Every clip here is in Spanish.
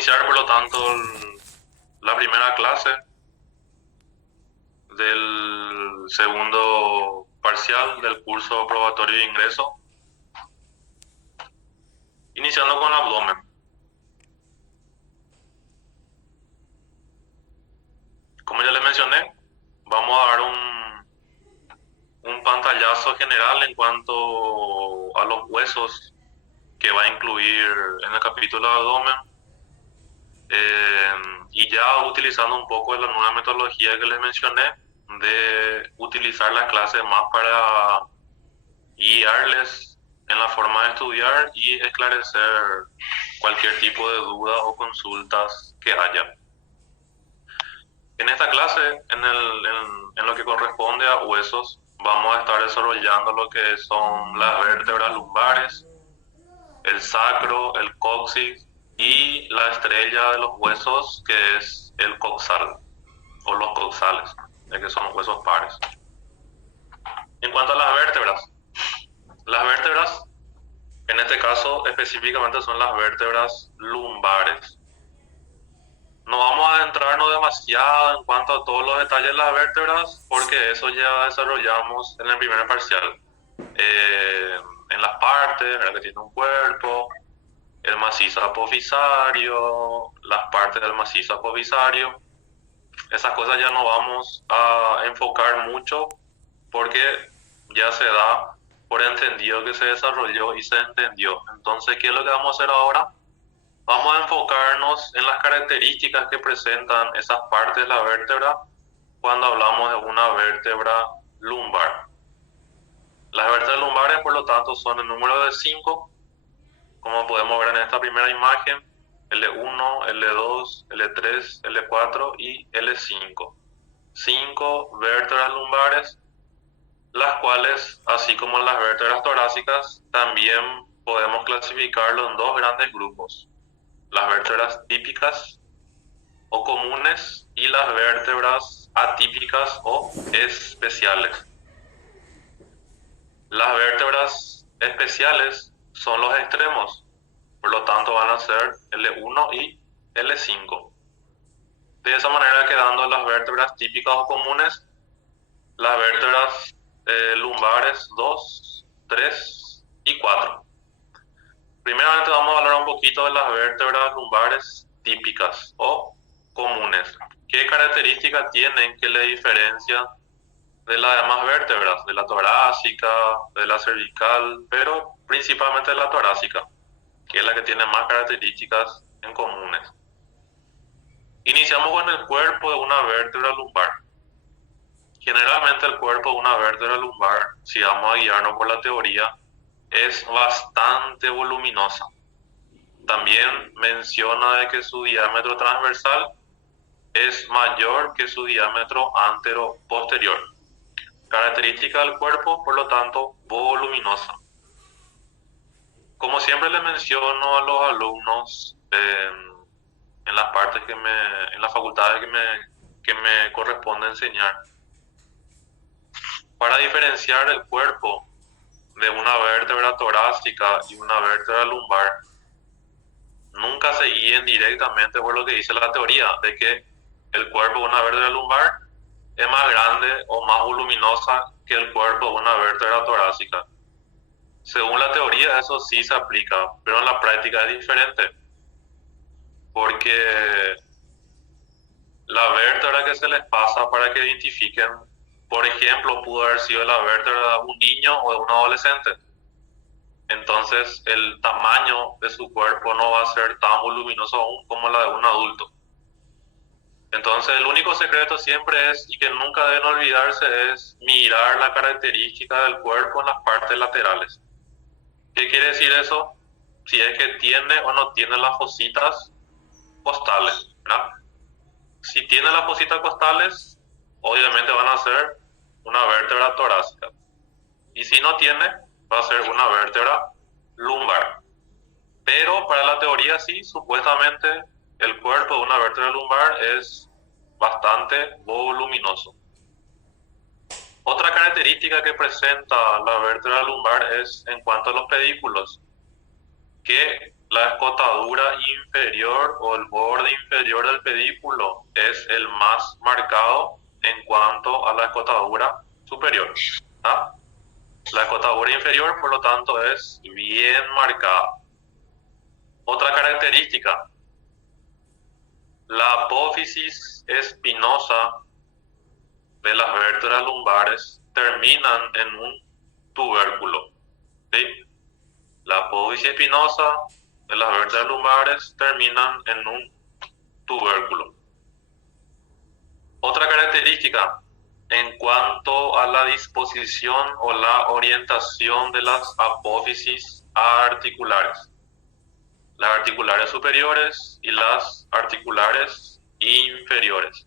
iniciar, por lo tanto, la primera clase del segundo parcial del curso probatorio de ingreso, iniciando con abdomen. Como ya les mencioné, vamos a dar un pantallazo general en cuanto a los huesos que va a incluir en el capítulo de abdomen. Y ya utilizando un poco de la nueva metodología que les mencioné, de utilizar las clases más para guiarles en la forma de estudiar y esclarecer cualquier tipo de dudas o consultas que haya. En esta clase, en lo que corresponde a huesos, vamos a estar desarrollando lo que son las vértebras lumbares, el sacro, el coxis y la estrella de los huesos, que es el coxal o los coxales, ya que son huesos pares. En cuanto a las vértebras en este caso específicamente son las vértebras lumbares. No vamos a adentrarnos demasiado en cuanto a todos los detalles de las vértebras, porque eso ya desarrollamos en el primer parcial. En las partes, ¿verdad?, que tiene un cuerpo, el macizo apofisario, las partes del macizo apofisario. Esas cosas ya no vamos a enfocar mucho porque ya se da por entendido que se desarrolló y se entendió. Entonces, ¿qué es lo que vamos a hacer ahora? Vamos a enfocarnos en las características que presentan esas partes de la vértebra cuando hablamos de una vértebra lumbar. Las vértebras lumbares, por lo tanto, son el número de 5, como podemos ver en esta primera imagen: L1, L2, L3, L4 y L5. 5 vértebras lumbares, las cuales, así como las vértebras torácicas, también podemos clasificarlo en dos grandes grupos: las vértebras típicas o comunes y las vértebras atípicas o especiales. Las vértebras especiales son los extremos, por lo tanto van a ser L1 y L5. De esa manera, quedando las vértebras típicas o comunes, las vértebras lumbares 2, 3 y 4. Primeramente vamos a hablar un poquito de las vértebras lumbares típicas o comunes. ¿Qué características tienen que le diferencian de las demás vértebras? De la torácica, de la cervical, pero principalmente de la torácica, que es la que tiene más características en comunes. Iniciamos con el cuerpo de una vértebra lumbar. Generalmente el cuerpo de una vértebra lumbar, si vamos a guiarnos por la teoría, es bastante voluminosa. También menciona de que su diámetro transversal es mayor que su diámetro antero-posterior. Característica del cuerpo, por lo tanto, voluminosa. Como siempre le menciono a los alumnos en las partes en las facultades que me corresponde enseñar, para diferenciar el cuerpo de una vértebra torácica y una vértebra lumbar, nunca se guíen directamente por lo que dice la teoría, de que el cuerpo de una vértebra lumbar es más grande o más voluminosa que el cuerpo de una vértebra torácica. Según la teoría, eso sí se aplica, pero en la práctica es diferente, porque la vértebra que se les pasa para que identifiquen, por ejemplo, pudo haber sido la vértebra de un niño o de un adolescente. Entonces, el tamaño de su cuerpo no va a ser tan voluminoso aún como la de un adulto. Entonces, el único secreto siempre es, y que nunca deben olvidarse, es mirar la característica del cuerpo en las partes laterales. ¿Qué quiere decir eso? Si es que tiene o no tiene las fositas costales, ¿verdad? Si tiene las fositas costales, obviamente van a ser una vértebra torácica. Y si no tiene, va a ser una vértebra lumbar. Pero para la teoría sí, supuestamente el cuerpo de una vértebra lumbar es bastante voluminoso. Otra característica que presenta la vértebra lumbar es en cuanto a los pedículos, que la escotadura inferior o el borde inferior del pedículo es el más marcado en cuanto a la escotadura superior. ¿Ah? La escotadura inferior, por lo tanto, es bien marcada. Otra característica, la apófisis espinosa de las vértebras lumbares terminan en un tubérculo. ¿Sí? La apófisis espinosa de las vértebras lumbares terminan en un tubérculo. Otra característica, en cuanto a la disposición o la orientación de las apófisis articulares. Las articulares superiores y las articulares inferiores.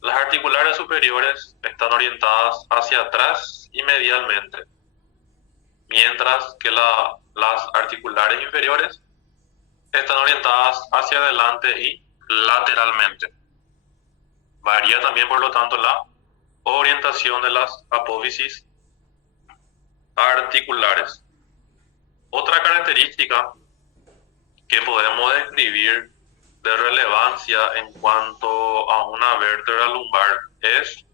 Las articulares superiores están orientadas hacia atrás y medialmente, mientras que las articulares inferiores están orientadas hacia adelante y lateralmente. Varía también, por lo tanto, la orientación de las apófisis articulares. Otra característica que podemos describir de relevancia en cuanto a una vértebra lumbar es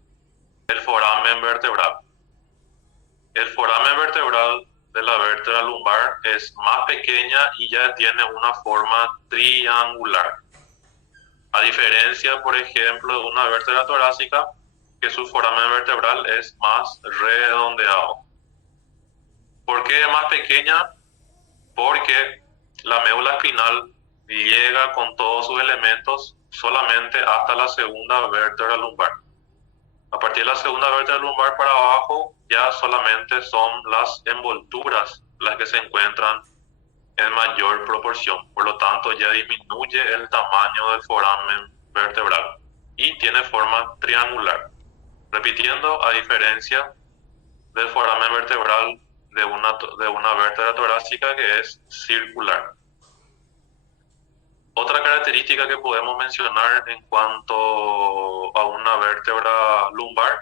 el foramen vertebral. El foramen vertebral de la vértebra lumbar es más pequeña y ya tiene una forma triangular. A diferencia, por ejemplo, de una vértebra torácica, que su foramen vertebral es más redondeado. ¿Por qué es más pequeña? Porque la médula espinal llega con todos sus elementos solamente hasta la segunda vértebra lumbar. A partir de la segunda vértebra lumbar para abajo, ya solamente son las envolturas las que se encuentran en mayor proporción. Por lo tanto, ya disminuye el tamaño del foramen vertebral y tiene forma triangular. Repitiendo, a diferencia del foramen vertebral de una vértebra torácica que es circular. Otra característica que podemos mencionar en cuanto a una vértebra lumbar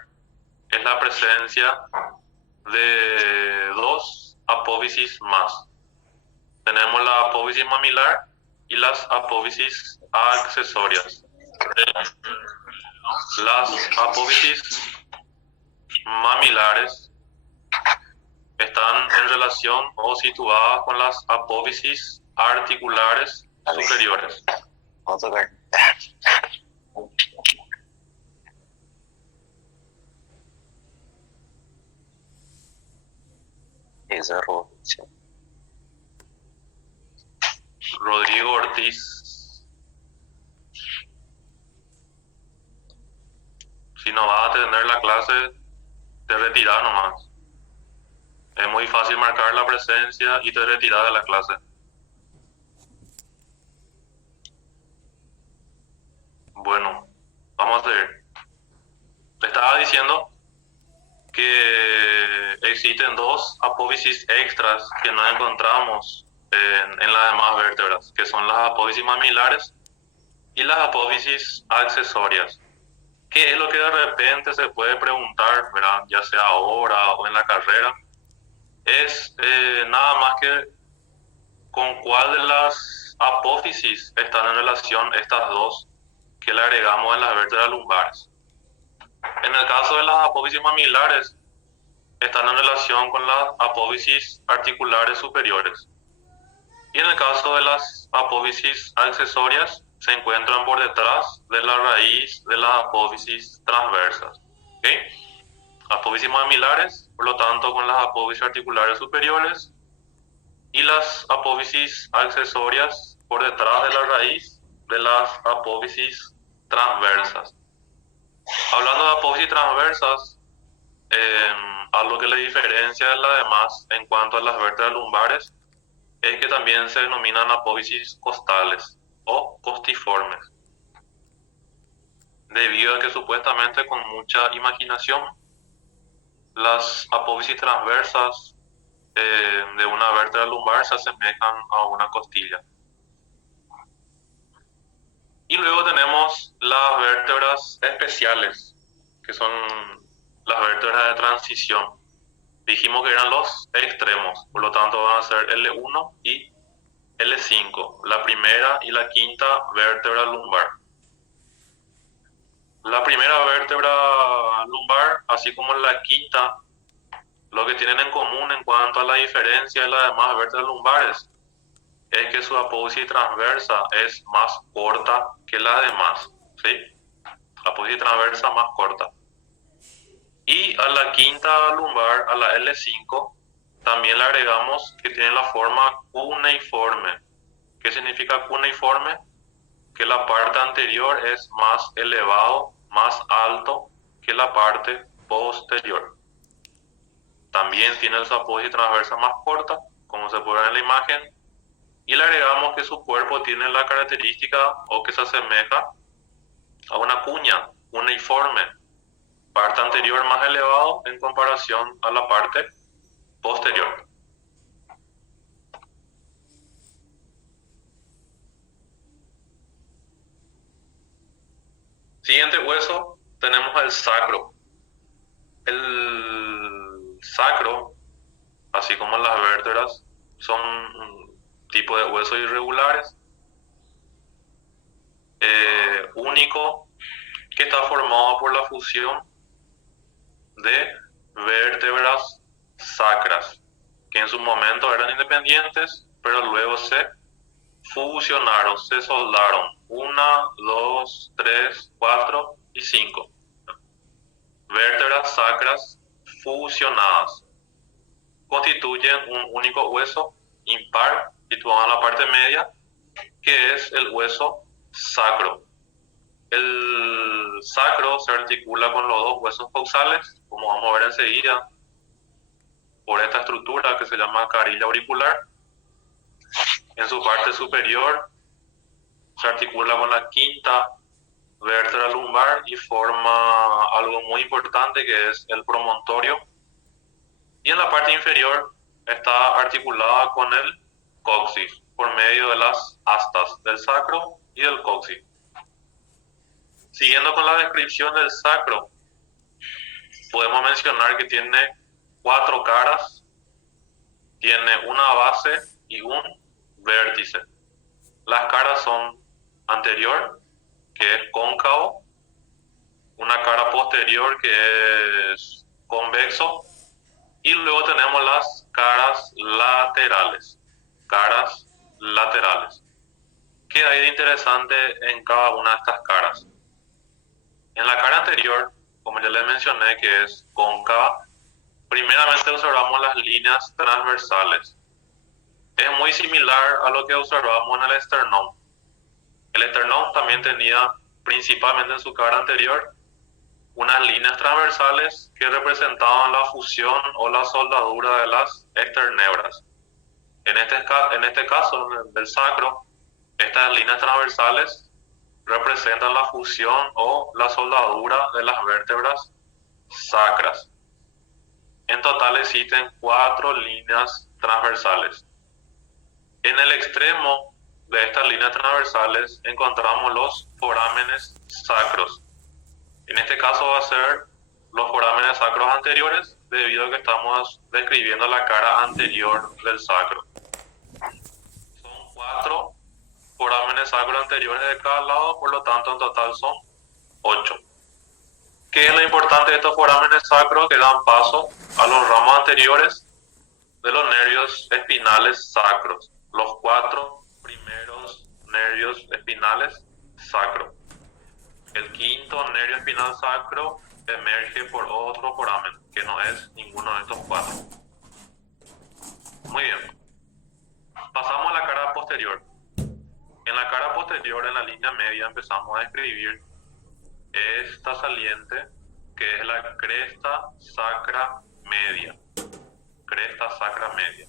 es la presencia de dos apófisis más. Tenemos la apófisis mamilar y las apófisis accesorias. Las apófisis mamilares están en relación o situadas con las apófisis articulares superiores. Vamos a tocar. Esa revolución. Rodrigo Ortiz. Si no vas a atender la clase, te retiras nomás. Es muy fácil marcar la presencia y te retiras de la clase. Bueno, vamos a ver. Te estaba diciendo que existen dos apófisis extras que no encontramos en las demás vértebras, que son las apófisis mamilares y las apófisis accesorias. ¿Qué es lo que de repente se puede preguntar, ¿verdad? Ya sea ahora o en la carrera? Es nada más que con cuál de las apófisis están en relación estas dos que le agregamos en las vértebras lumbares. En el caso de las apófisis mamilares, están en relación con las apófisis articulares superiores. Y en el caso de las apófisis accesorias, se encuentran por detrás de la raíz de las apófisis transversas. ¿Okay? Apófisis mamilares, por lo tanto, con las apófisis articulares superiores, y las apófisis accesorias por detrás de la raíz de las apófisis transversas. Hablando de apófisis transversas, algo que le diferencia de las demás en cuanto a las vértebras lumbares es que también se denominan apófisis costales o costiformes, debido a que supuestamente con mucha imaginación las apófisis transversas de una vértebra lumbar se asemejan a una costilla. Y luego tenemos las vértebras especiales, que son las vértebras de transición. Dijimos que eran los extremos, por lo tanto van a ser L1 y L5, la primera y la quinta vértebra lumbar. La primera vértebra lumbar, así como la quinta, lo que tienen en común en cuanto a la diferencia de las demás vértebras lumbares es que su apófisis transversa es más corta que las demás, ¿sí? Apófisis transversa más corta. Y a la quinta lumbar, a la L5, también le agregamos que tiene la forma cuneiforme. ¿Qué significa cuneiforme? Que la parte anterior es más elevado, más alto que la parte posterior. También tiene el apófisis transversa más corta, como se puede ver en la imagen, y le agregamos que su cuerpo tiene la característica o que se asemeja a una cuña cuneiforme, parte anterior más elevado en comparación a la parte posterior. Siguiente hueso, tenemos el sacro. El sacro, así como las vértebras, son un tipo de huesos irregulares, único, que está formado por la fusión de vértebras sacras, que en su momento eran independientes, pero luego se fusionaron, se soldaron. 1, 2, 3, 4 y 5. Vértebras sacras fusionadas constituyen un único hueso impar situado en la parte media, que es el hueso sacro. El sacro se articula con los dos huesos coxales, como vamos a ver enseguida, por esta estructura que se llama carilla auricular. En su parte superior se articula con la quinta vértebra lumbar y forma algo muy importante que es el promontorio. Y en la parte inferior está articulada con el coxis por medio de las astas del sacro y del coxis. Siguiendo con la descripción del sacro, podemos mencionar que tiene 4 caras, tiene una base y un vértice. Las caras son anterior, que es cóncavo, una cara posterior que es convexo, y luego tenemos las caras laterales. Caras laterales. ¿Qué hay de interesante en cada una de estas caras? En la cara anterior, como ya les mencioné, que es cóncava, primeramente observamos las líneas transversales. Es muy similar a lo que observamos en el esternón. El esternón también tenía, principalmente en su cara anterior, unas líneas transversales que representaban la fusión o la soldadura de las esternebras. En este caso, del sacro, estas líneas transversales representan la fusión o la soldadura de las vértebras sacras. En total existen 4 líneas transversales. En el extremo de estas líneas transversales encontramos los forámenes sacros. En este caso va a ser los forámenes sacros anteriores, debido a que estamos describiendo la cara anterior del sacro. Son 4 forámenes sacros anteriores de cada lado, por lo tanto en total son 8. ¿Qué es lo importante de estos forámenes sacros? Que dan paso a los ramos anteriores de los nervios espinales sacros, los 4 primeros nervios espinales sacros. El quinto nervio espinal sacro emerge por otro foramen, que no es ninguno de estos 4. Muy bien. Pasamos a la cara posterior. En la cara posterior, en la línea media, empezamos a describir esta saliente, que es la cresta sacra media. Cresta sacra media.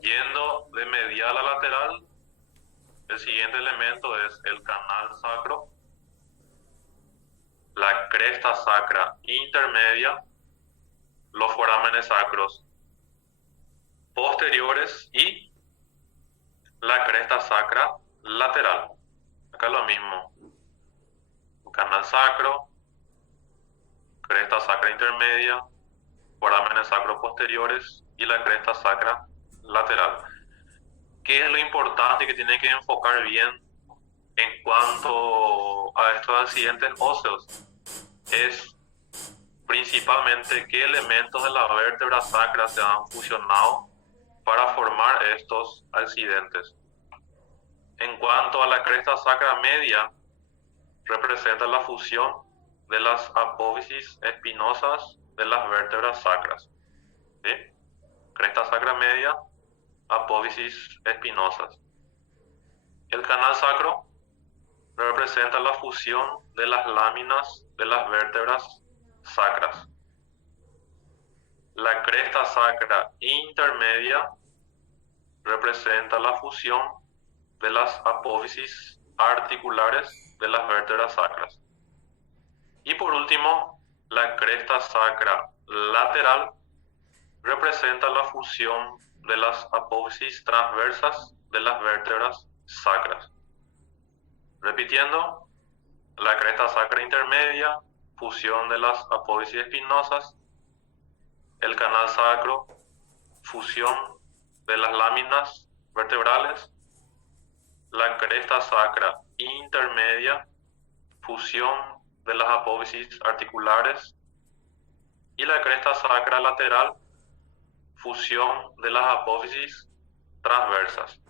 Yendo de medial a lateral, el siguiente elemento es el canal sacro, la cresta sacra intermedia, los forámenes sacros posteriores y la cresta sacra lateral. Acá lo mismo, canal sacro, cresta sacra intermedia, forámenes sacros posteriores y la cresta sacra lateral. ¿Qué es lo importante que tiene que enfocar bien en cuanto a estos accidentes óseos? Es principalmente qué elementos de la vértebra sacra se han fusionado para formar estos accidentes. En cuanto a la cresta sacra media, representa la fusión de las apófisis espinosas de las vértebras sacras. ¿Sí? Cresta sacra media, apófisis espinosas. El canal sacro representa la fusión de las láminas de las vértebras sacras. La cresta sacra intermedia representa la fusión de las apófisis articulares de las vértebras sacras. Y por último, la cresta sacra lateral representa la fusión de las apófisis transversas de las vértebras sacras. Repitiendo, la cresta sacra intermedia, fusión de las apófisis espinosas, el canal sacro, fusión de las láminas vertebrales, la cresta sacra intermedia, fusión de las apófisis articulares, y la cresta sacra lateral, fusión de las apófisis transversas.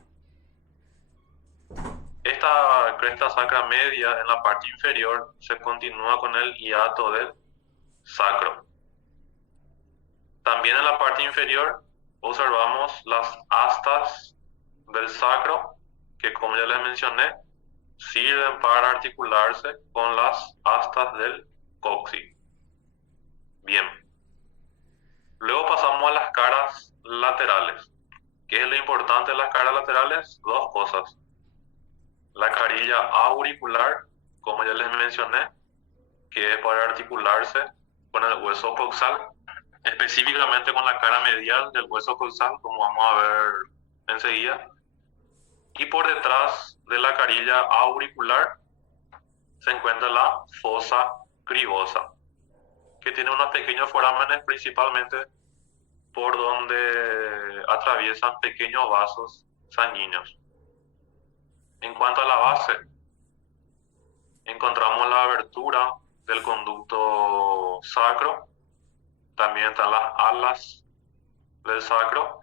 Esta cresta sacra media en la parte inferior se continúa con el hiato del sacro. También en la parte inferior observamos las astas del sacro, que como ya les mencioné, sirven para articularse con las astas del cóccix. Bien. Luego pasamos a las caras laterales. ¿Qué es lo importante de las caras laterales? Dos cosas. La carilla auricular, como ya les mencioné, que es para articularse con el hueso coxal, específicamente con la cara medial del hueso coxal, como vamos a ver enseguida. Y por detrás de la carilla auricular se encuentra la fosa cribosa, que tiene unos pequeños forámenes principalmente por donde atraviesan pequeños vasos sanguíneos. En cuanto a la base, encontramos la abertura del conducto sacro, también están las alas del sacro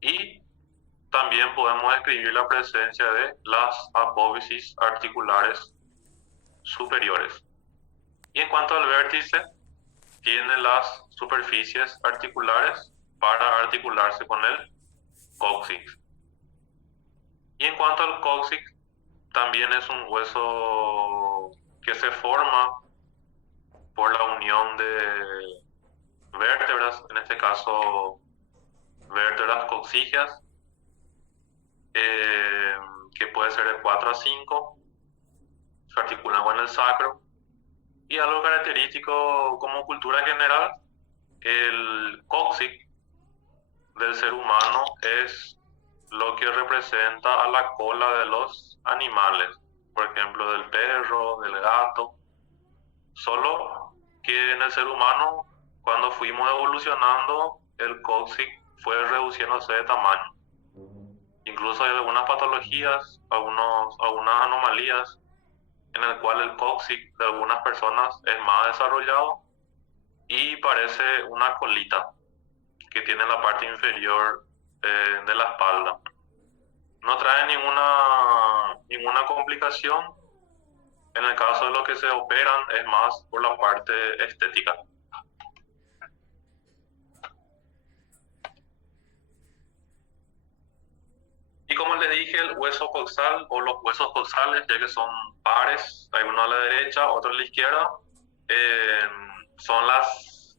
y también podemos describir la presencia de las apófisis articulares superiores. Y en cuanto al vértice, tiene las superficies articulares para articularse con el cóccix. Y en cuanto al cóccix, también es un hueso que se forma por la unión de vértebras, en este caso vértebras coccígeas, que puede ser de 4 a 5, se articulan con el sacro. Y algo característico como cultura general, el cóccix del ser humano es lo que representa a la cola de los animales, por ejemplo del perro, del gato, solo que en el ser humano, cuando fuimos evolucionando, el cóccix fue reduciéndose de tamaño. Incluso hay algunas patologías, algunas anomalías en el cual el cóccix de algunas personas es más desarrollado y parece una colita que tiene en la parte inferior de la espalda. No trae ninguna complicación. En el caso de los que se operan es más por la parte estética. Y como les dije, el hueso coxal o los huesos coxales, ya que son pares, hay uno a la derecha, otro a la izquierda, son las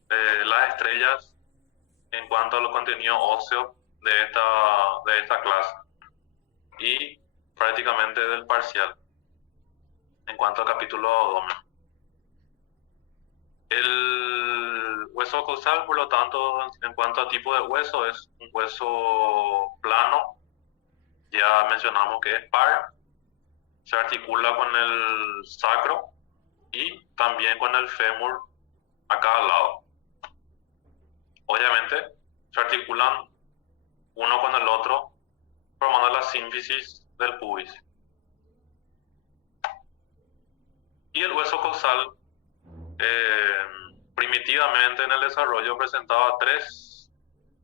estrellas en cuanto a los contenidos óseos de esta clase y prácticamente del parcial en cuanto al capítulo abdomen. El hueso coxal, por lo tanto, en cuanto a tipo de hueso, es un hueso plano. Ya mencionamos que es par, se articula con el sacro y también con el fémur a cada lado. Obviamente se articulan uno con el otro formando la sínfisis del pubis. Y el hueso coxal, primitivamente en el desarrollo, presentaba tres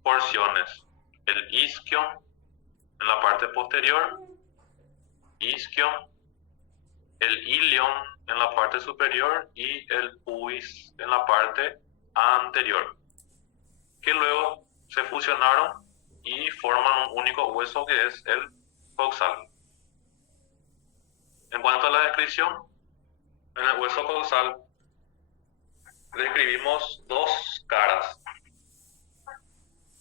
porciones: el isquion en la parte posterior, isquion, el ilion en la parte superior y el pubis en la parte anterior, que luego se fusionaron y forman un único hueso que es el coxal. En cuanto a la descripción, en el hueso coxal describimos dos caras.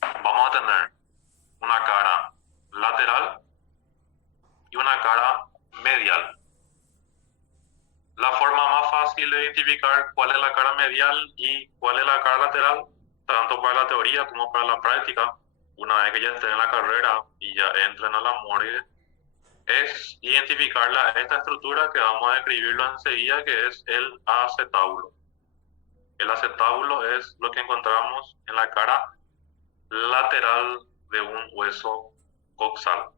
Vamos a tener una cara lateral y una cara medial. La forma más fácil de identificar cuál es la cara medial y cuál es la cara lateral, tanto para la teoría como para la práctica, una vez que ya estén en la carrera y ya entren a la morgue, es identificarla, esta estructura que vamos a describirlo enseguida, que es el acetábulo. El acetábulo es lo que encontramos en la cara lateral de un hueso coxal.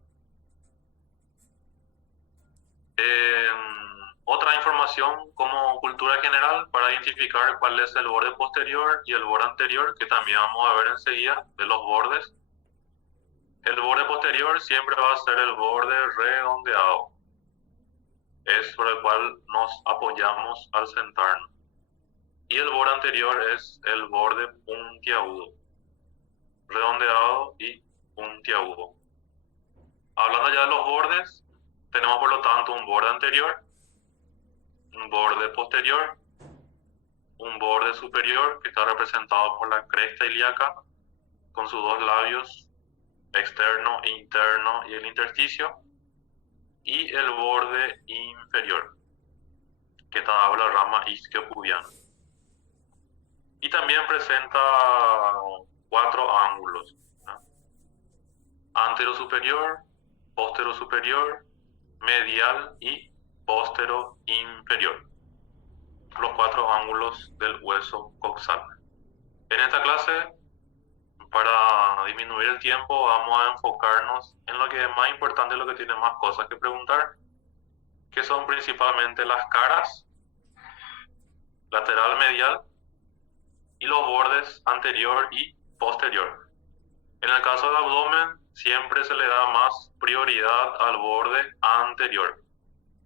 Otra información como cultura general para identificar cuál es el borde posterior y el borde anterior, que también vamos a ver enseguida de los bordes. El borde posterior siempre va a ser el borde redondeado, es por el cual nos apoyamos al sentarnos. Y el borde anterior es el borde puntiagudo, redondeado y puntiagudo. Hablando ya de los bordes, tenemos por lo tanto un borde anterior, un borde posterior, un borde superior que está representado por la cresta ilíaca con sus dos labios, externo e interno, y el intersticio, y el borde inferior que está dado por la rama isquiopubiana. Y también presenta cuatro ángulos, ¿no? Antero superior, postero superior, medial y postero inferior. Los cuatro ángulos del hueso coxal. En esta clase, para disminuir el tiempo, vamos a enfocarnos en lo que es más importante y lo que tiene más cosas que preguntar, que son principalmente las caras, lateral, medial, y los bordes anterior y posterior. En el caso del abdomen, siempre se le da más prioridad al borde anterior.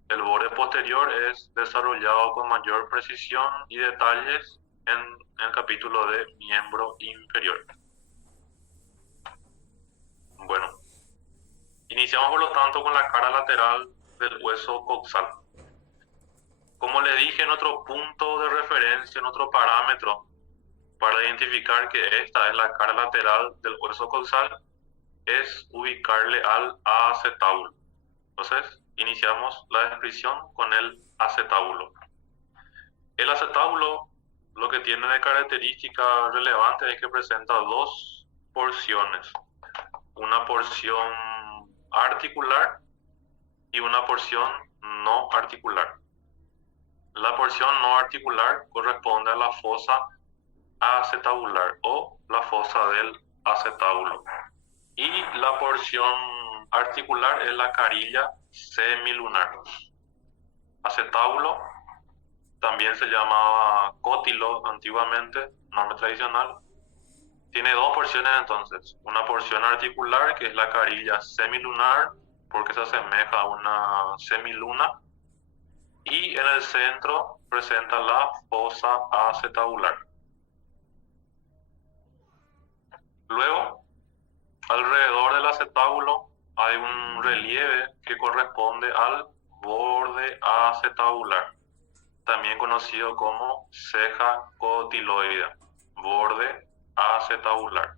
El borde posterior es desarrollado con mayor precisión y detalles en el capítulo de miembro inferior. Bueno, iniciamos por lo tanto con la cara lateral del hueso coxal. Como le dije, en otro punto de referencia, en otro parámetro, para identificar que esta es la cara lateral del hueso coxal, es ubicarle al acetábulo. Entonces, iniciamos la descripción con el acetábulo. El acetábulo, lo que tiene de característica relevante es que presenta dos porciones. Una porción articular y una porción no articular. La porción no articular corresponde a la fosa acetabular o la fosa del acetábulo. Y la porción articular es la carilla semilunar. Acetábulo también se llamaba cótilo antiguamente, nombre tradicional. Tiene dos porciones entonces, una porción articular que es la carilla semilunar porque se asemeja a una semiluna, y en el centro presenta la fosa acetabular. Luego, alrededor del acetábulo hay un relieve que corresponde al borde acetabular, también conocido como ceja cotiloidea, borde acetabular.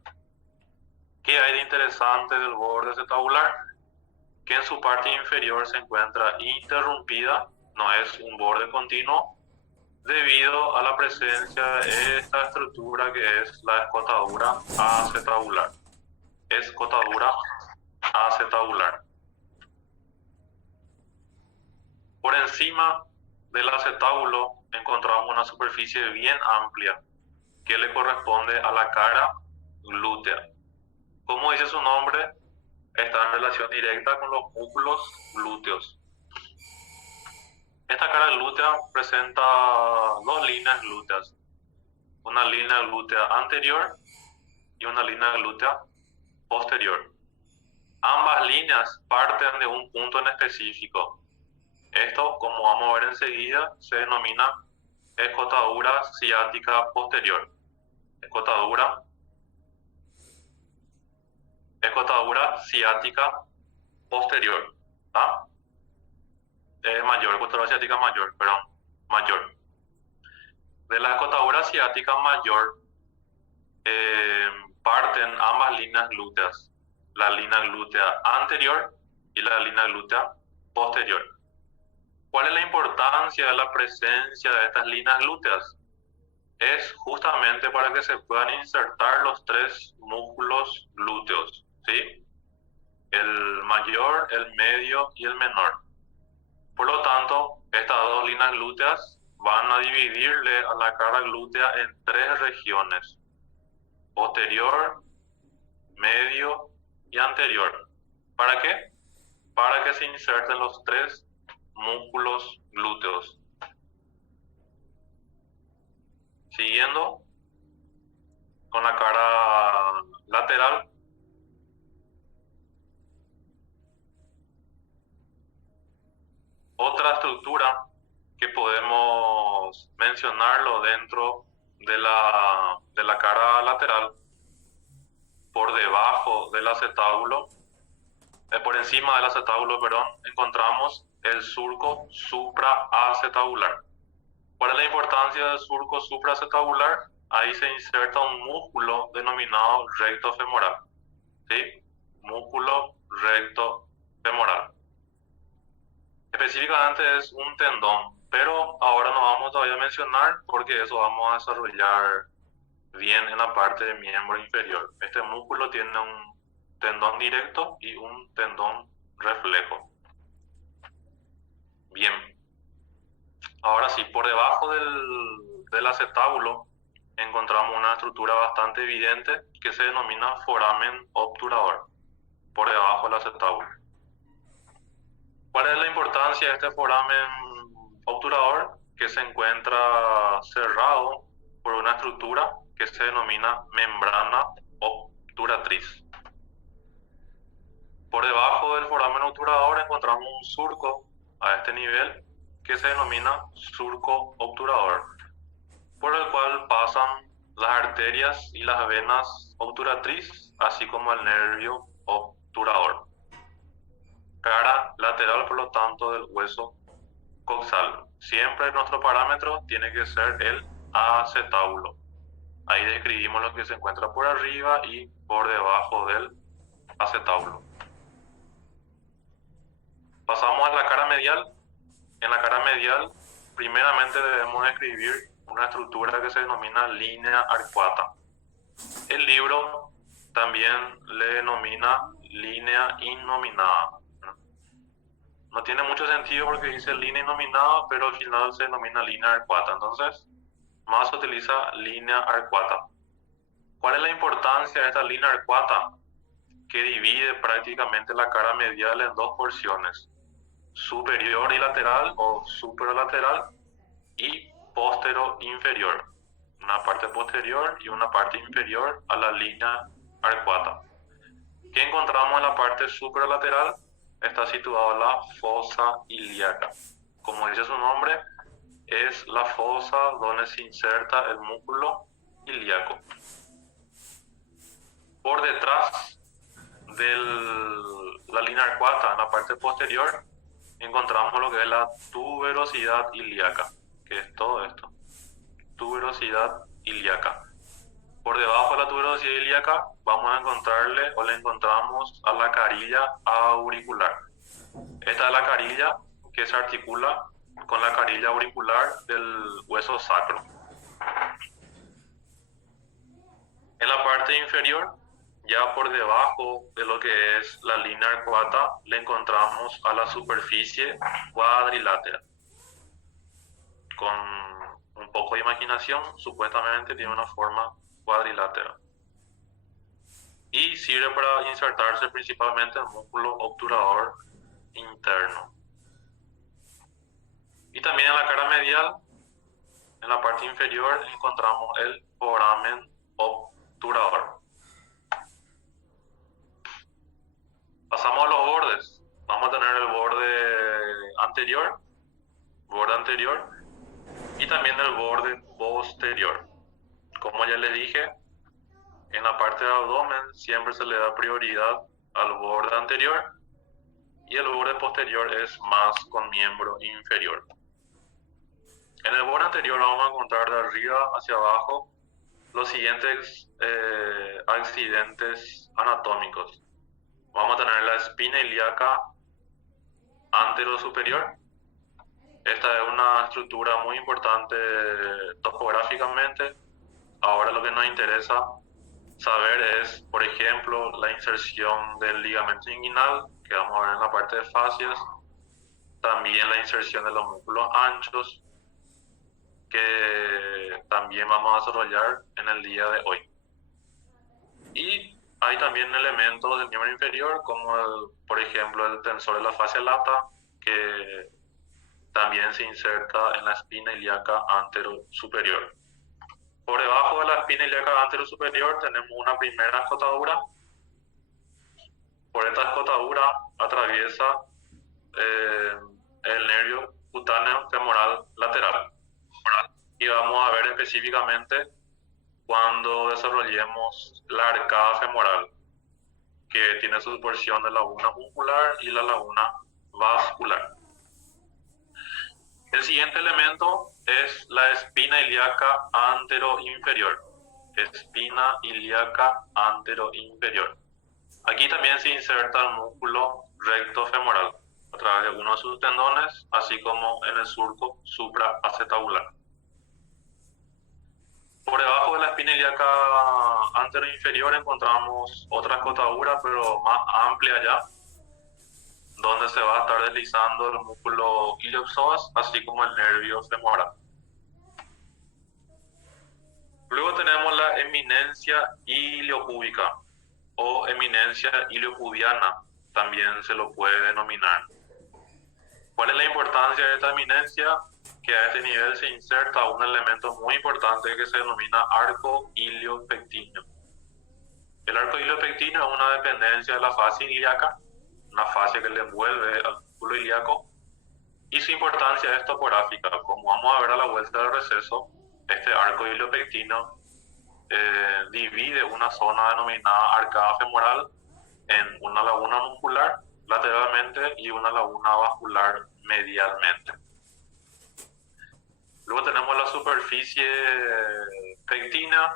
¿Qué hay de interesante del borde acetabular? Que en su parte inferior se encuentra interrumpida, no es un borde continuo, debido a la presencia de esta estructura que es la escotadura acetabular. Escotadura acetabular. Por encima del acetábulo encontramos una superficie bien amplia que le corresponde a la cara glútea. Como dice su nombre, está en relación directa con los músculos glúteos. Esta cara glútea presenta dos líneas glúteas, una línea glútea anterior y una línea glútea posterior. Ambas líneas parten de un punto en específico. Esto, como vamos a ver enseguida, se denomina escotadura ciática posterior. Escotadura ciática posterior. ¿Ah? Mayor, escotadura ciática mayor, perdón, mayor. De la escotadura ciática mayor parten ambas líneas glúteas, la línea glútea anterior y la línea glútea posterior. ¿Cuál es la importancia de la presencia de estas líneas glúteas? Es justamente para que se puedan insertar los tres músculos glúteos, ¿sí? El mayor, el medio y el menor. Por lo tanto, estas dos líneas glúteas van a dividirle a la cara glútea en tres regiones: posterior, medio y anterior. ¿Para qué? Para que se inserten los tres músculos glúteos. Siguiendo con la cara lateral, otra estructura que podemos mencionarlo dentro de la cara lateral, por debajo del acetábulo, por encima del acetábulo, perdón, encontramos el surco supraacetabular. ¿Cuál es la importancia del surco supraacetabular? Ahí se inserta un músculo denominado recto femoral, ¿sí? Músculo recto femoral. Específicamente es un tendón, pero ahora no vamos todavía a mencionar porque eso vamos a desarrollar bien en la parte del miembro inferior. Este músculo tiene un tendón directo y un tendón reflejo. Bien. Ahora sí, por debajo del acetábulo encontramos una estructura bastante evidente que se denomina foramen obturador, por debajo del acetábulo. ¿Cuál es la importancia de este foramen obturador? Que se encuentra cerrado por una estructura que se denomina membrana obturatriz. Por debajo del foramen obturador encontramos un surco a este nivel que se denomina surco obturador, por el cual pasan las arterias y las venas obturatriz, así como el nervio obturador. Cara lateral, por lo tanto, del hueso coxal. Siempre nuestro parámetro tiene que ser el acetábulo. Ahí describimos lo que se encuentra por arriba y por debajo del acetábulo. Pasamos a la cara medial. En la cara medial, primeramente debemos escribir una estructura que se denomina línea arcuata. El libro también le denomina línea innominada. No tiene mucho sentido porque dice línea innominada, pero al final se denomina línea arcuata. Entonces, más se utiliza línea arcuata. ¿Cuál es la importancia de esta línea arcuata? Que divide prácticamente la cara medial en dos porciones: superior y lateral o superolateral y postero inferior. Una parte posterior y una parte inferior a la línea arcuata. ¿Qué encontramos en la parte superolateral? Está situada la fosa ilíaca. Como dice su nombre, es la fosa donde se inserta el músculo ilíaco. Por detrás de la línea arcuata, en la parte posterior, encontramos lo que es la tuberosidad ilíaca, que es todo esto. Tuberosidad ilíaca. Por debajo de la tuberosidad ilíaca vamos a encontrarle o le encontramos a la carilla auricular. Esta es la carilla que se articula con la carilla auricular del hueso sacro. En la parte inferior, ya por debajo de lo que es la línea arcuata, le encontramos a la superficie cuadrilátera. Con un poco de imaginación, supuestamente tiene una forma cuadrilátera. y sirve para insertarse principalmente el músculo obturador interno. Y también en la cara medial, en la parte inferior, encontramos el foramen obturador. Pasamos a los bordes. Vamos a tener el borde anterior y también el borde posterior. Como ya les dije, en la parte del abdomen siempre se le da prioridad al borde anterior y el borde posterior es más con miembro inferior. En el borde anterior vamos a encontrar de arriba hacia abajo los siguientes accidentes anatómicos. Vamos a tener la espina ilíaca anterosuperior. Esta es una estructura muy importante topográficamente. Ahora lo que nos interesa saber es, por ejemplo, la inserción del ligamento inguinal, que vamos a ver en la parte de fascias, también la inserción de los músculos anchos, que también vamos a desarrollar en el día de hoy. Y hay también elementos del miembro inferior, como por ejemplo el tensor de la fascia lata, que también se inserta en la espina ilíaca anterosuperior. Por debajo de la espina ilíaca anterosuperior tenemos una primera escotadura. Por esta escotadura atraviesa el nervio cutáneo femoral lateral. Y vamos a ver específicamente cuando desarrollemos la arcada femoral, que tiene su porción de laguna muscular y la laguna vascular. El siguiente elemento es la espina ilíaca anteroinferior. Espina ilíaca anteroinferior. Aquí también se inserta el músculo recto femoral a través de uno de sus tendones, así como en el surco supraacetabular. Por debajo de la espina ilíaca anteroinferior encontramos otra escotadura, pero más amplia ya, donde se va a estar deslizando el músculo iliopsoas, así como el nervio femoral. Luego tenemos la eminencia iliopúbica o eminencia iliopubiana, también se lo puede denominar. ¿Cuál es la importancia de esta eminencia? Que a este nivel se inserta un elemento muy importante que se denomina arco iliopectíneo. El arco iliopectíneo es una dependencia de la fascia ilíaca, una fascia que le envuelve al músculo ilíaco, y su importancia es topográfica. Como vamos a ver a la vuelta del receso, este arco iliopectíneo divide una zona denominada arcada femoral en una laguna muscular lateralmente y una laguna vascular medialmente. Luego tenemos la superficie pectina.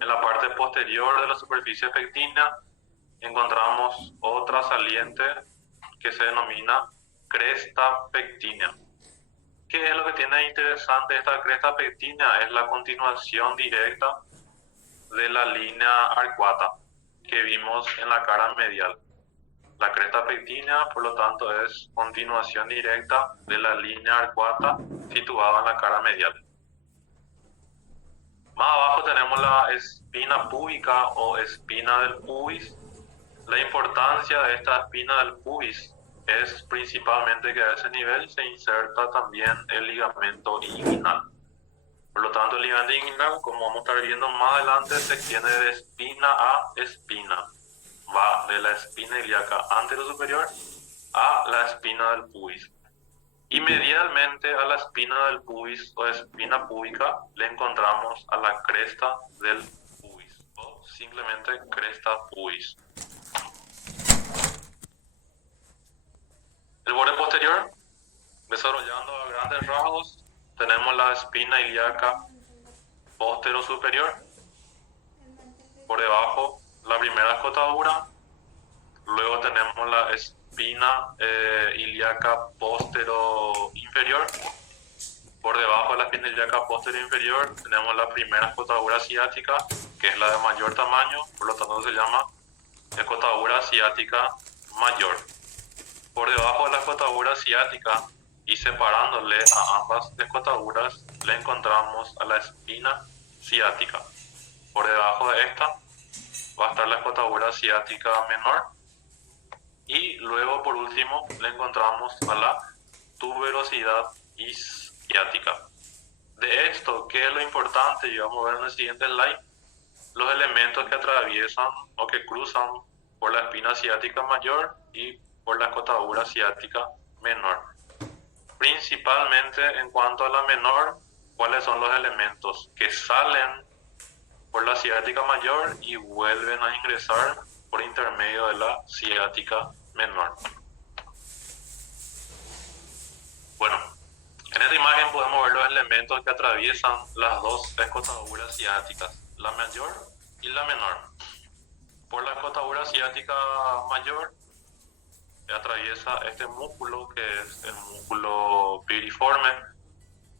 En la parte posterior de la superficie pectina encontramos otra saliente que se denomina cresta pectina. ¿Qué es lo que tiene de interesante esta cresta pectina? Es la continuación directa de la línea arcuata que vimos en la cara medial. La cresta pectina, por lo tanto, es continuación directa de la línea arcuata situada en la cara medial. Más abajo tenemos la espina púbica o espina del pubis. La importancia de esta espina del pubis es principalmente que a ese nivel se inserta también el ligamento inguinal. Por lo tanto, el ligamento inguinal, como vamos a estar viendo más adelante, se extiende de espina a espina. Va de la espina ilíaca anterosuperior a la espina del pubis. Y medialmente a la espina del pubis o espina púbica le encontramos a la cresta del pubis o simplemente cresta pubis. El borde posterior, desarrollando a grandes rasgos, tenemos la espina ilíaca posterosuperior. Por debajo, la primera escotadura. Luego tenemos la espina ilíaca posterior-inferior. Por debajo de la espina ilíaca posterior-inferior tenemos la primera escotadura ciática, que es la de mayor tamaño, por lo tanto se llama escotadura ciática mayor. Por debajo de la escotadura ciática y separándole a ambas escotaduras le encontramos a la espina ciática. Por debajo de esta va a estar la escotadura ciática menor. Y luego, por último, le encontramos a la tuberosidad isquiática. De esto, ¿qué es lo importante? Y vamos a ver en el siguiente slide. Los elementos que atraviesan o que cruzan por la espina ciática mayor y por la escotadura ciática menor. Principalmente en cuanto a la menor, ¿cuáles son los elementos que salen por la ciática mayor y vuelven a ingresar por intermedio de la ciática menor? Bueno, en esta imagen podemos ver los elementos que atraviesan las dos escotaduras ciáticas, la mayor y la menor. Por la escotadura ciática mayor atraviesa este músculo que es el músculo piriforme.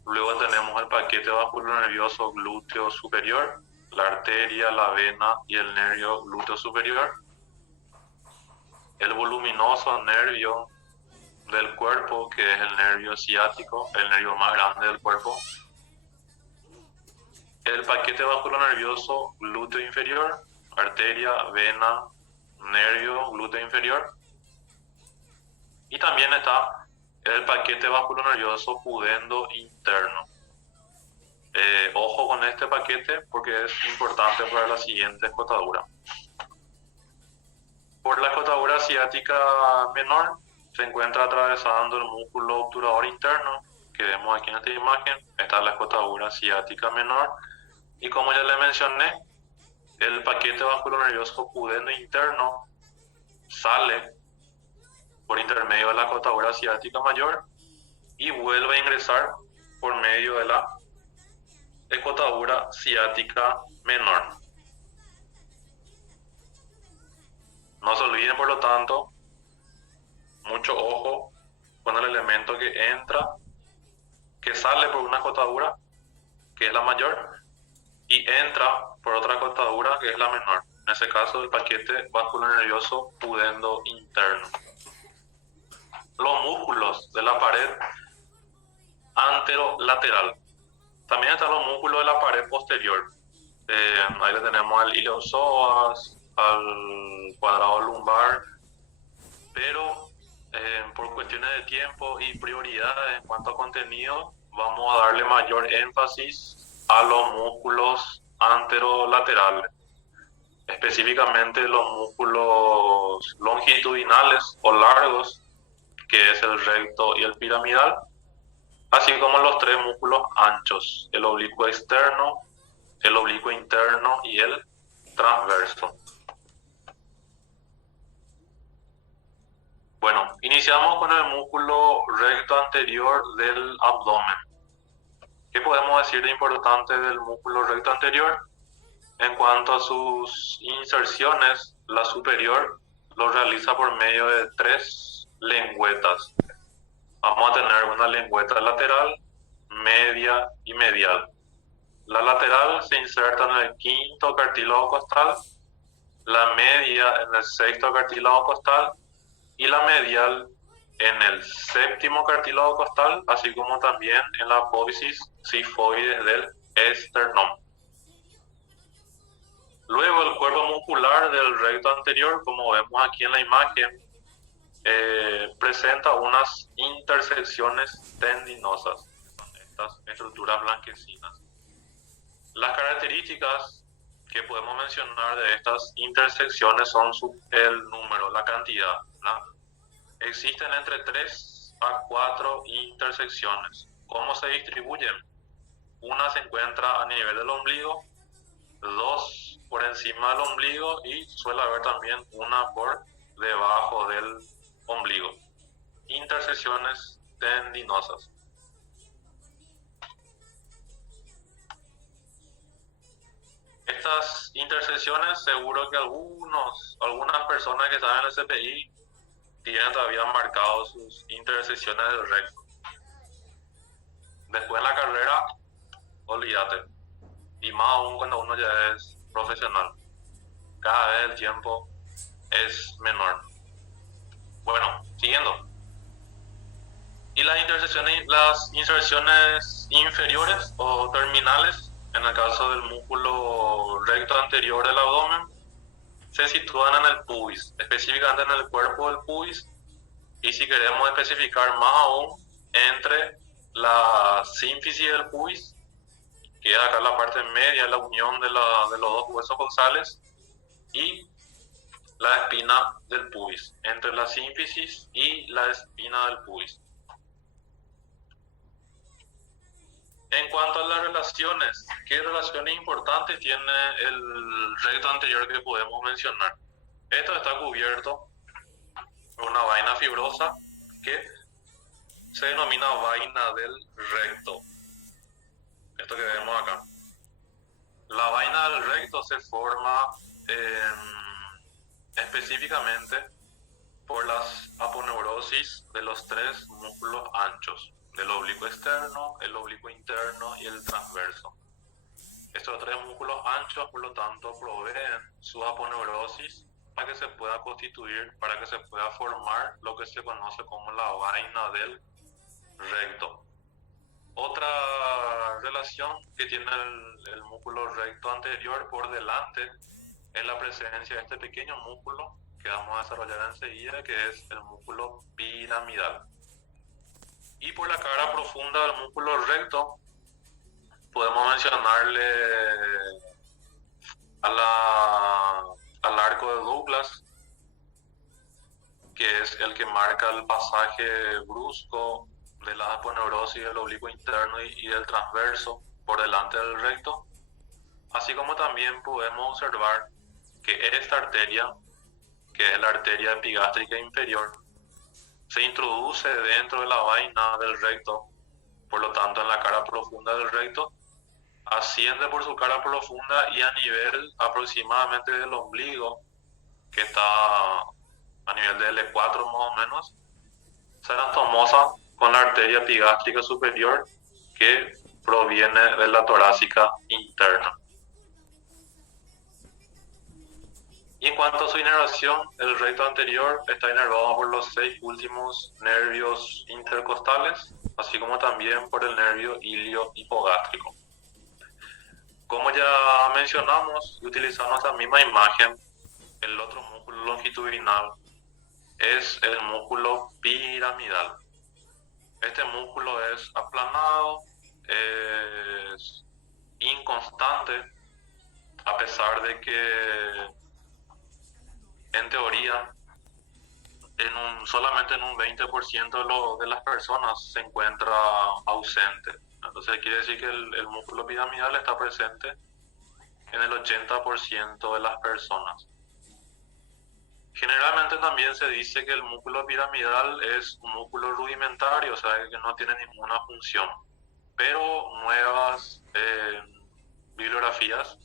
Luego tenemos el paquete vasculonervioso glúteo superior, la arteria, la vena y el nervio glúteo superior. El voluminoso nervio del cuerpo, que es el nervio ciático, el nervio más grande del cuerpo. El paquete vasculonervioso glúteo inferior, arteria, vena, nervio glúteo inferior. Y también está el paquete vasculonervioso pudendo interno. Ojo con este paquete porque es importante para la siguiente escotadura. Por la escotadura ciática menor se encuentra atravesando el músculo obturador interno que vemos aquí en esta imagen. Está la escotadura ciática menor y como ya le mencioné, el paquete vasculonervioso pudendo interno sale por intermedio de la escotadura ciática mayor y vuelve a ingresar por medio de la escotadura ciática menor. No se olviden, por lo tanto, mucho ojo con el elemento que entra, que sale por una escotadura, que es la mayor, y entra por otra escotadura, que es la menor. En ese caso, el paquete vasculonervioso pudendo interno. Los músculos de la pared anterolateral. También están los músculos de la pared posterior. Ahí le tenemos al iliopsoas, al cuadrado lumbar, pero por cuestiones de tiempo y prioridades en cuanto a contenido, vamos a darle mayor énfasis a los músculos anterolaterales, específicamente los músculos longitudinales o largos, que es el recto y el piramidal, así como los tres músculos anchos, el oblicuo externo, el oblicuo interno y el transverso. Bueno, iniciamos con el músculo recto anterior del abdomen. ¿Qué podemos decir de importante del músculo recto anterior? En cuanto a sus inserciones, la superior lo realiza por medio de tres lengüetas. Vamos a tener una lengüeta lateral, media y medial. La lateral se inserta en el quinto cartílago costal, la media en el sexto cartílago costal y la medial en el séptimo cartílago costal, así como también en la apófisis sifoide del esternón. Luego el cuerpo muscular del recto anterior, como vemos aquí en la imagen, presenta unas intersecciones tendinosas, son estas estructuras blanquecinas. Las características que podemos mencionar de estas intersecciones son el número, la cantidad, ¿no? Existen entre 3 a 4 intersecciones. ¿Cómo se distribuyen? Una se encuentra a nivel del ombligo, 2 por encima del ombligo y suele haber también una por debajo del ombligo. Intersecciones tendinosas. Estas intersecciones, seguro que algunas personas que saben el CPI tienen todavía marcados sus intersecciones del recto. Después en la carrera, olvídate. Y más aún cuando uno ya es profesional. Cada vez el tiempo es menor. Bueno, siguiendo. Y las inserciones inferiores o terminales, en el caso del músculo recto anterior del abdomen, se sitúan en el pubis, específicamente en el cuerpo del pubis, y si queremos especificar más aún, entre la sínfisis del pubis, que es acá la parte media, la unión de los dos huesos dorsales, y la espina del pubis, entre la sínfisis y la espina del pubis. En cuanto a las relaciones, ¿qué relaciones importantes tiene el recto anterior que podemos mencionar? Esto está cubierto por una vaina fibrosa que se denomina vaina del recto. Esto que vemos acá. La vaina del recto se forma específicamente por las aponeurosis de los tres músculos anchos, del oblicuo externo, el oblicuo interno y el transverso. Estos tres músculos anchos, por lo tanto, proveen su aponeurosis para que se pueda constituir, para que se pueda formar lo que se conoce como la vaina del recto. Otra relación que tiene el músculo recto anterior por delante es la presencia de este pequeño músculo que vamos a desarrollar enseguida, que es el músculo piramidal. Y por la cara profunda del músculo recto podemos mencionarle al arco de Douglas, que es el que marca el pasaje brusco de la aponeurosis del oblicuo interno y del transverso por delante del recto, así como también podemos observar que esta arteria, que es la arteria epigástrica inferior, se introduce dentro de la vaina del recto, por lo tanto en la cara profunda del recto, asciende por su cara profunda y a nivel aproximadamente del ombligo, que está a nivel de L4 más o menos, se anastomosa con la arteria epigástrica superior que proviene de la torácica interna. Y en cuanto a su inervación, el recto anterior está inervado por los 6 últimos nervios intercostales, así como también por el nervio ilio-hipogástrico. Como ya mencionamos y utilizamos la misma imagen, el otro músculo longitudinal es el músculo piramidal. Este músculo es aplanado, es inconstante, a pesar de que en teoría solamente en un 20% de las personas se encuentra ausente. Entonces quiere decir que el músculo piramidal está presente en el 80% de las personas. Generalmente también se dice que el músculo piramidal es un músculo rudimentario, o sea, que no tiene ninguna función. Pero nuevas bibliografías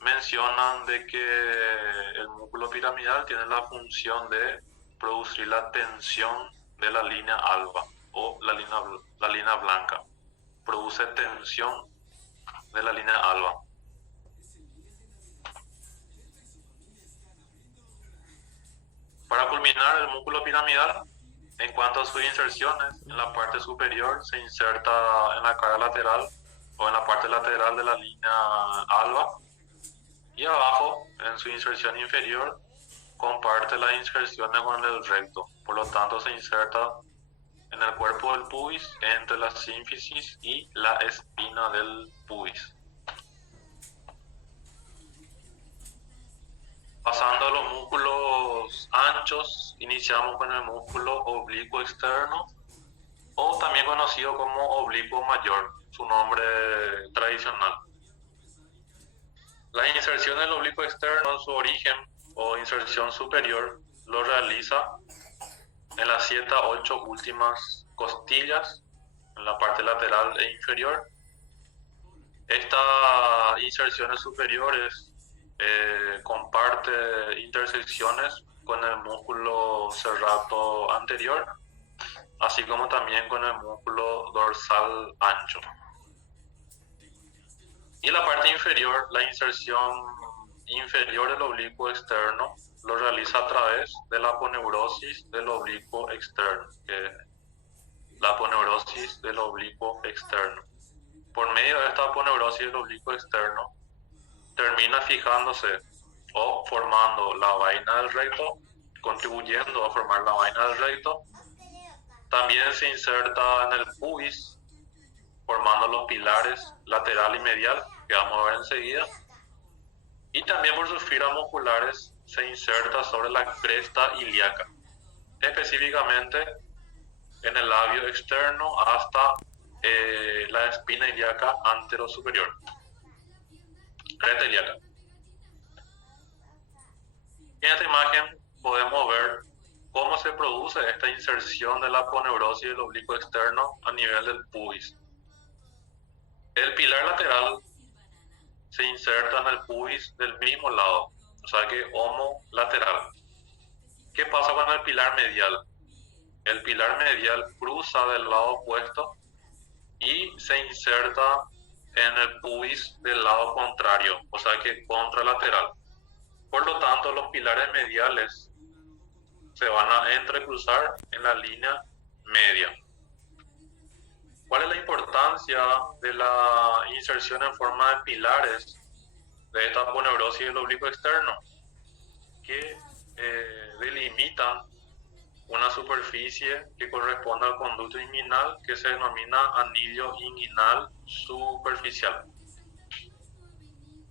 mencionan de que el músculo piramidal tiene la función de producir la tensión de la línea alba o la línea blanca. Produce tensión de la línea alba. Para culminar, el músculo piramidal, en cuanto a sus inserciones, en la parte superior se inserta en la cara lateral o en la parte lateral de la línea alba, y abajo, en su inserción inferior, comparte las inserciones con el recto. Por lo tanto, se inserta en el cuerpo del pubis entre la sínfisis y la espina del pubis. Pasando a los músculos anchos, iniciamos con el músculo oblicuo externo, o también conocido como oblicuo mayor, su nombre tradicional. La inserción del oblicuo externo en su origen o inserción superior lo realiza en las 7 a 8 últimas costillas, en la parte lateral e inferior. Estas inserciones superiores comparte intersecciones con el músculo serrato anterior, así como también con el músculo dorsal ancho. Y en la parte inferior, la inserción inferior del oblicuo externo lo realiza a través de la aponeurosis del oblicuo externo, la aponeurosis del oblicuo externo. Por medio de esta aponeurosis del oblicuo externo, termina fijándose o formando la vaina del recto, contribuyendo a formar la vaina del recto. También se inserta en el pubis, formando los pilares lateral y medial, que vamos a ver enseguida. Y también por sus fibras musculares se inserta sobre la cresta ilíaca, específicamente en el labio externo hasta la espina ilíaca anterosuperior, cresta ilíaca. En esta imagen podemos ver cómo se produce esta inserción de la aponeurosis del oblicuo externo a nivel del pubis. El pilar lateral se inserta en el pubis del mismo lado, o sea que homolateral. ¿Qué pasa con el pilar medial? El pilar medial cruza del lado opuesto y se inserta en el pubis del lado contrario, o sea que contralateral. Por lo tanto, los pilares mediales se van a entrecruzar en la línea media. ¿Cuál es la importancia de la inserción en forma de pilares de esta aponeurosis del oblicuo externo? Que delimitan una superficie que corresponde al conducto inguinal, que se denomina anillo inguinal superficial.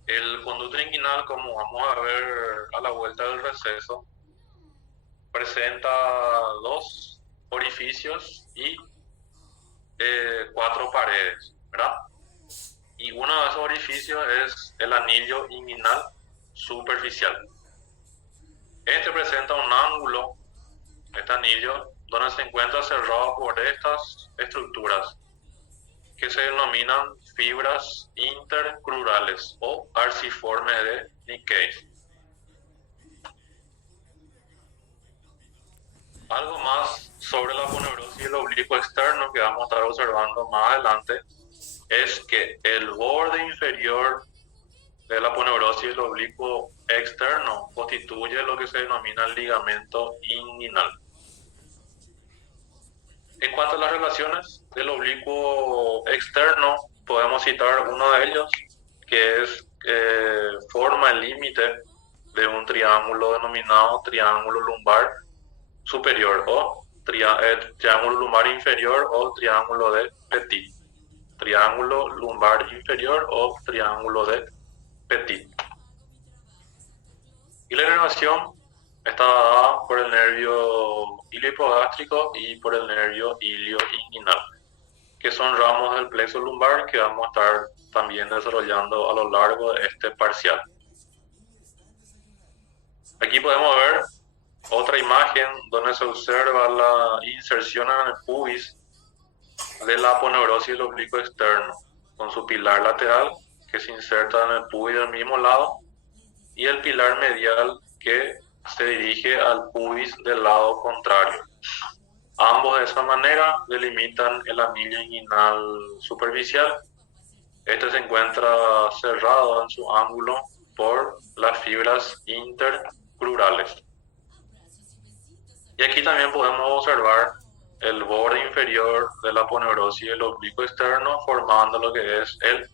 El conducto inguinal, como vamos a ver a la vuelta del receso, presenta 2 orificios y 4 paredes, ¿verdad? Y uno de esos orificios es el anillo inguinal superficial. Este presenta un ángulo, este anillo, donde se encuentra cerrado por estas estructuras que se denominan fibras intercrurales o arciformes de Nikkei. Algo más sobre la aponeurosis del oblicuo externo que vamos a estar observando más adelante es que el borde inferior de la aponeurosis del oblicuo externo constituye lo que se denomina el ligamento inguinal. En cuanto a las relaciones del oblicuo externo, podemos citar uno de ellos, que es forma el límite de un triángulo denominado triángulo lumbar superior o triángulo lumbar inferior o triángulo de Petit. Triángulo lumbar inferior o triángulo de Petit. Y la inervación está dada por el nervio iliohipogástrico y por el nervio ilioinguinal, que son ramos del plexo lumbar que vamos a estar también desarrollando a lo largo de este parcial. Aquí podemos ver otra imagen donde se observa la inserción en el pubis de la aponeurosis del oblicuo externo, con su pilar lateral que se inserta en el pubis del mismo lado y el pilar medial que se dirige al pubis del lado contrario. Ambos de esa manera delimitan el anillo inguinal superficial. Este se encuentra cerrado en su ángulo por las fibras intercrurales. Y aquí también podemos observar el borde inferior de la aponeurosis del oblicuo externo formando lo que es el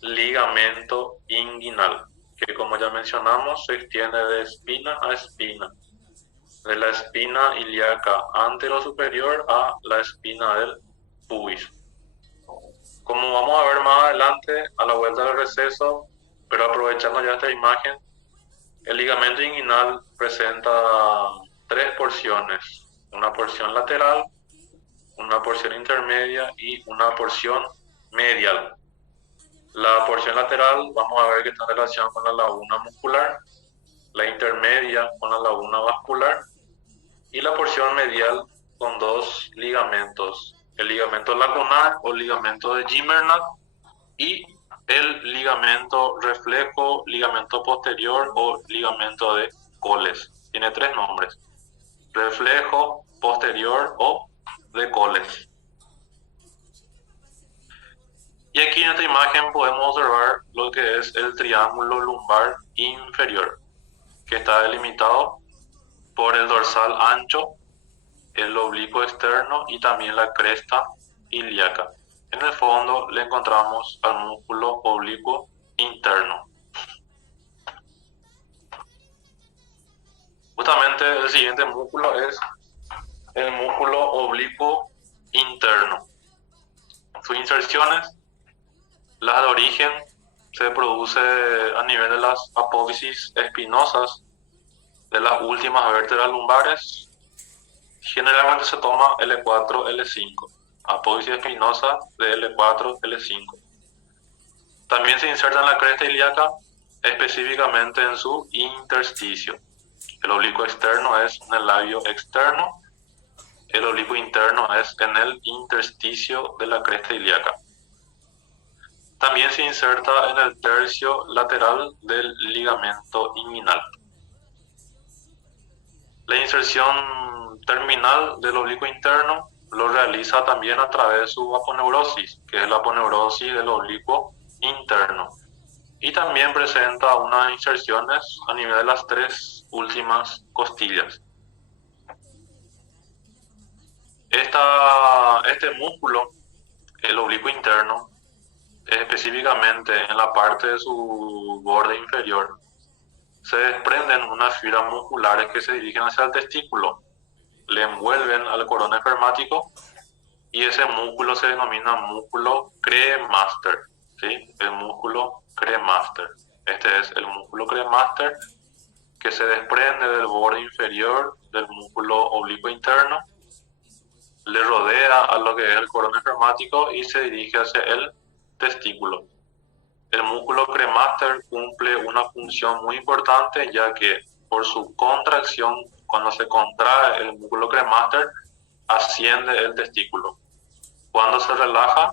ligamento inguinal, que como ya mencionamos se extiende de espina a espina, de la espina ilíaca anterosuperior a la espina del pubis. Como vamos a ver más adelante a la vuelta del receso, pero aprovechando ya esta imagen, el ligamento inguinal presenta 3 porciones, una porción lateral, una porción intermedia y una porción medial. La porción lateral vamos a ver que está en relación con la laguna muscular, la intermedia con la laguna vascular y la porción medial con 2 ligamentos, el ligamento lacunar o ligamento de Gimernath y el ligamento reflejo, ligamento posterior o ligamento de Coles. Tiene 3 nombres: reflejo, posterior o de Coles. Y aquí en esta imagen podemos observar lo que es el triángulo lumbar inferior, que está delimitado por el dorsal ancho, el oblicuo externo y también la cresta ilíaca. En el fondo le encontramos al músculo oblicuo interno. Justamente el siguiente músculo es el músculo oblicuo interno. Sus inserciones, las de origen, se produce a nivel de las apófisis espinosas de las últimas vértebras lumbares. Generalmente se toma L4, L5, apófisis espinosa de L4, L5. También se inserta en la cresta ilíaca, específicamente en su intersticio. El oblicuo externo es en el labio externo, el oblicuo interno es en el intersticio de la cresta ilíaca. También se inserta en el tercio lateral del ligamento inguinal. La inserción terminal del oblicuo interno lo realiza también a través de su aponeurosis, que es la aponeurosis del oblicuo interno. Y también presenta unas inserciones a nivel de las tres últimas costillas. Este músculo, el oblicuo interno, específicamente en la parte de su borde inferior, se desprenden unas fibras musculares que se dirigen hacia el testículo, le envuelven al cordón espermático y ese músculo se denomina músculo cremaster, ¿sí? El músculo cremaster. Este es el músculo cremaster que se desprende del borde inferior del músculo oblicuo interno, le rodea a lo que es el cordón espermático y se dirige hacia el testículo. El músculo cremaster cumple una función muy importante, ya que por su contracción, cuando se contrae el músculo cremaster, asciende el testículo. Cuando se relaja,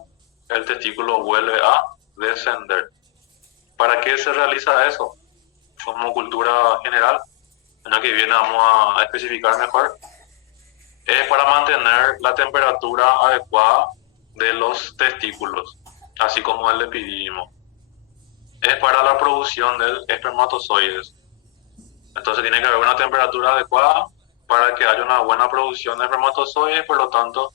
el testículo vuelve a descender. ¿Para qué se realiza eso? Como cultura general, en la que viene vamos a especificar mejor, es para mantener la temperatura adecuada de los testículos, así como el epidídimo. Es para la producción del espermatozoides. Entonces tiene que haber una temperatura adecuada para que haya una buena producción de espermatozoides, por lo tanto,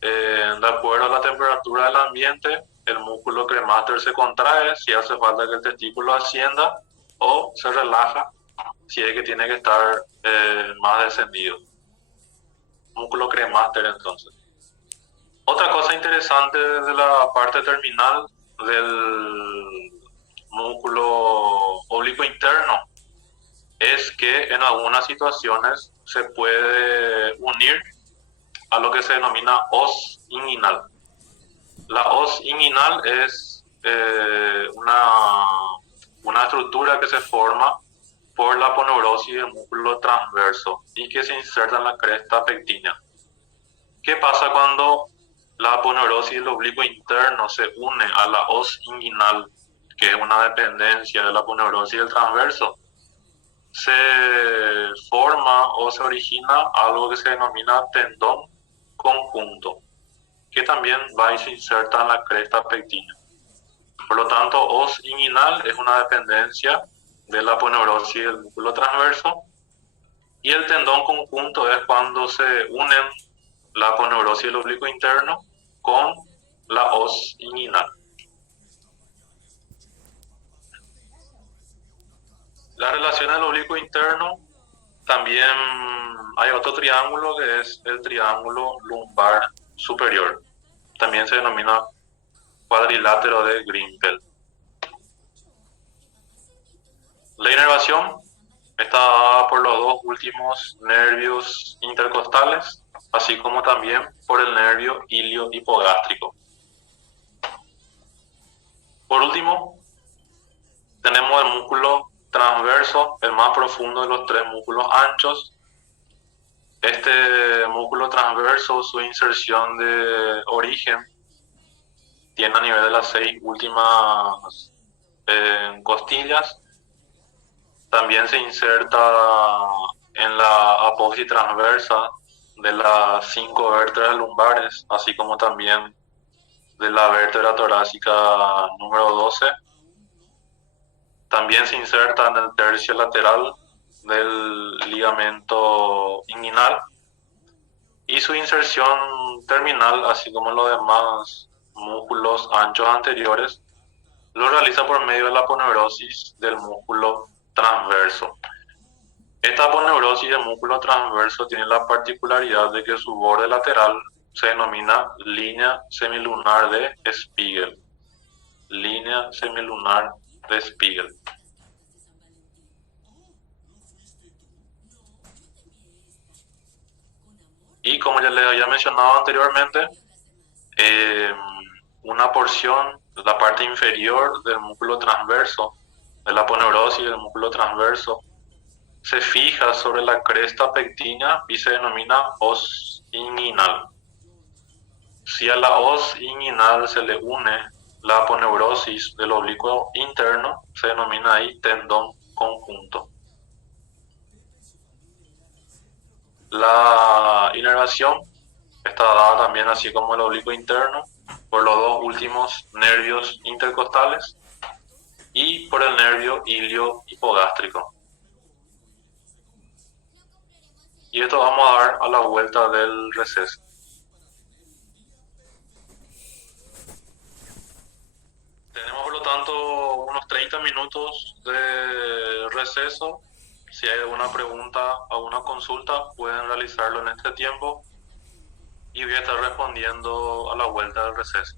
de acuerdo a la temperatura del ambiente, el músculo cremaster se contrae si hace falta que el testículo ascienda o se relaja si es que tiene que estar más descendido. Músculo cremaster entonces. Otra cosa interesante de la parte terminal del músculo oblicuo interno es que en algunas situaciones se puede unir a lo que se denomina hoz inguinal. La hoz inguinal es una estructura que se forma por la aponeurosis del músculo transverso y que se inserta en la cresta pectínea. ¿Qué pasa cuando la aponeurosis del oblicuo interno se une a la hoz inguinal, que es una dependencia de la aponeurosis del transverso? Se forma o se origina algo que se denomina tendón conjunto, que también va y se inserta en la cresta pectínea. Por lo tanto, hoz inguinal es una dependencia de la aponeurosis del músculo transverso, y el tendón conjunto es cuando se unen la aponeurosis del oblicuo interno con la hoz inguinal. La relación del oblicuo interno, también hay otro triángulo que es el triángulo lumbar superior. También se denomina cuadrilátero de Grinfeld. La inervación está dada por los dos últimos nervios intercostales, así como también por el nervio ilio-hipogástrico. Por último, tenemos el músculo transverso, el más profundo de los tres músculos anchos. Este músculo transverso, su inserción de origen, tiene a nivel de las 6 últimas costillas. También se inserta en la apófisis transversa de las 5 vértebras lumbares, así como también de la vértebra torácica número 12. También se inserta en el tercio lateral del ligamento inguinal, y su inserción terminal, así como los demás músculos anchos anteriores, lo realiza por medio de la aponeurosis del músculo transverso. Esta aponeurosis del músculo transverso tiene la particularidad de que su borde lateral se denomina línea semilunar de Spiegel. Línea semilunar de Spiegel. Y como ya les había mencionado anteriormente, una porción de la parte inferior del músculo transverso, de la aponeurosis del músculo transverso, se fija sobre la cresta pectina y se denomina os inguinal. Si a la os inguinal se le une la aponeurosis del oblicuo interno, se denomina ahí tendón conjunto. La inervación está dada también, así como el oblicuo interno, por los dos últimos nervios intercostales y por el nervio ilio hipogástrico. Y esto vamos a dar a la vuelta del receso. Tenemos por lo tanto unos 30 minutos de receso. Si hay alguna pregunta, alguna consulta, pueden realizarlo en este tiempo y voy a estar respondiendo a la vuelta del receso.